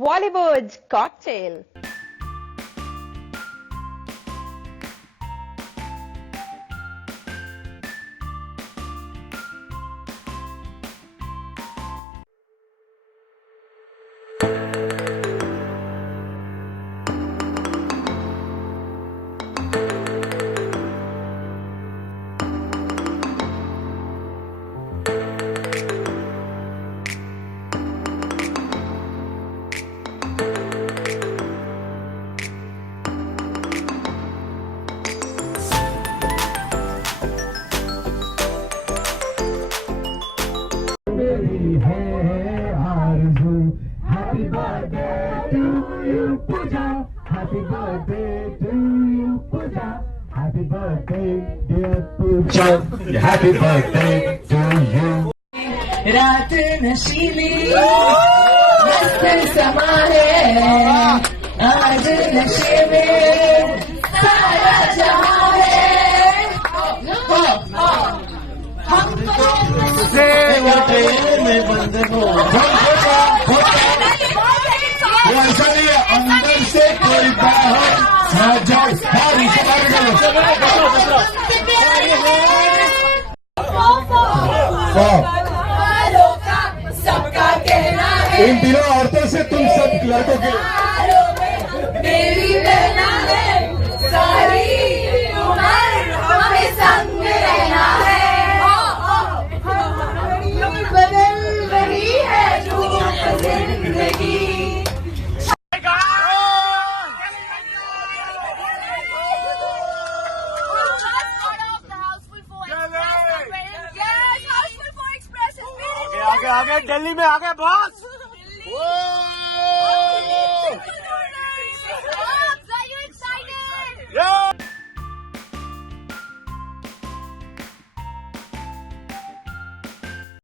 Bollywood cocktail. Happy birthday to you, Pooja. Happy birthday to you, Pooja. Happy birthday, dear Pooja. Happy birthday to you. रात नशीली मस्त समा है आज नशे में सारा जहां है में बंद हो वो ऐसा नहीं है, अंदर से कोई बाहर ना जाए। बाहर से सबका कहना है इन तीनों औरतों से तुम सब लड़कों के मेरी बहना है सारी उम्र हमें संग रहना है बदल रही है जो जिंदगी आगे दिल्ली में आगे बॉस।